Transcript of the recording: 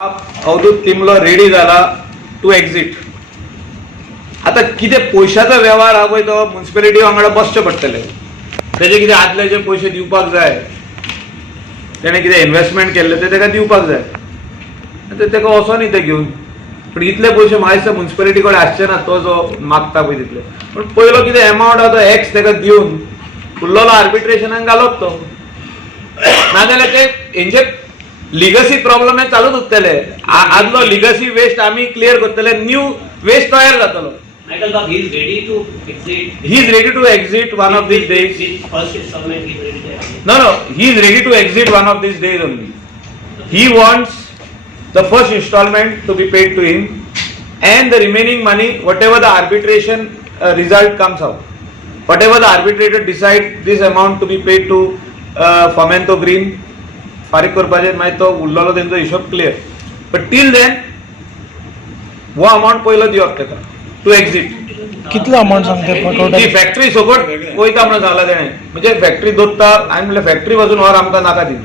Avadhoot तिमलो ready झाला to exit. आता किती पैशाचा व्यवहार हा पळय तो म्युनिसिपॅलिटी वांगडा बसचें पडटलें. तेजे कितें आदले जे पयशे दिवपाक जाय, तेणें कितें इन्व्हेस्टमेंट केल्लें तें तेका दिवपाक जाय, ते तेका वचोन न्ही ते घेवन. पण इतले पयशे म्हाका दिसता म्युनिसिपॅलिटी कडेन आसचे ना, तो जो मागता पळय तितले. पण पयलो कितें एमावंट आहा तो एक्स तेका दिवन उरलेलो आर्बिट्रेशनाक घालप तो. नाजाल्यार ते हेंचे लिगसी प्रॉब्लेम हे चालूच उरतले. आदलो लिगसी वेस्ट आमी क्लियर करतले, न्यू वेस्ट तयार जातलो. Michael Bob, he is ready to exit. He is ready to exit one of these days. This first installment he is ready to exit. No, he is ready to exit one of these days only. He wants the first installment to be paid to him, and the remaining money, whatever the arbitration result comes out, whatever the arbitrator decide, this amount to be paid to Fomento Green. फारीक करपाचे, मागीर तो उरलेलो तेंचो हिशोब clear. But till then वो amount पयलो दिवप तेका टू एक्झिट. कितलो अमाउंट सांगता? ती फॅक्टरी सकट वयता म्हणून सांगला तेणें. म्हणजे फॅक्टरी दोत्ता, हांवें म्हणलें फॅक्टरी पासून व्हर आमकां नाका ती.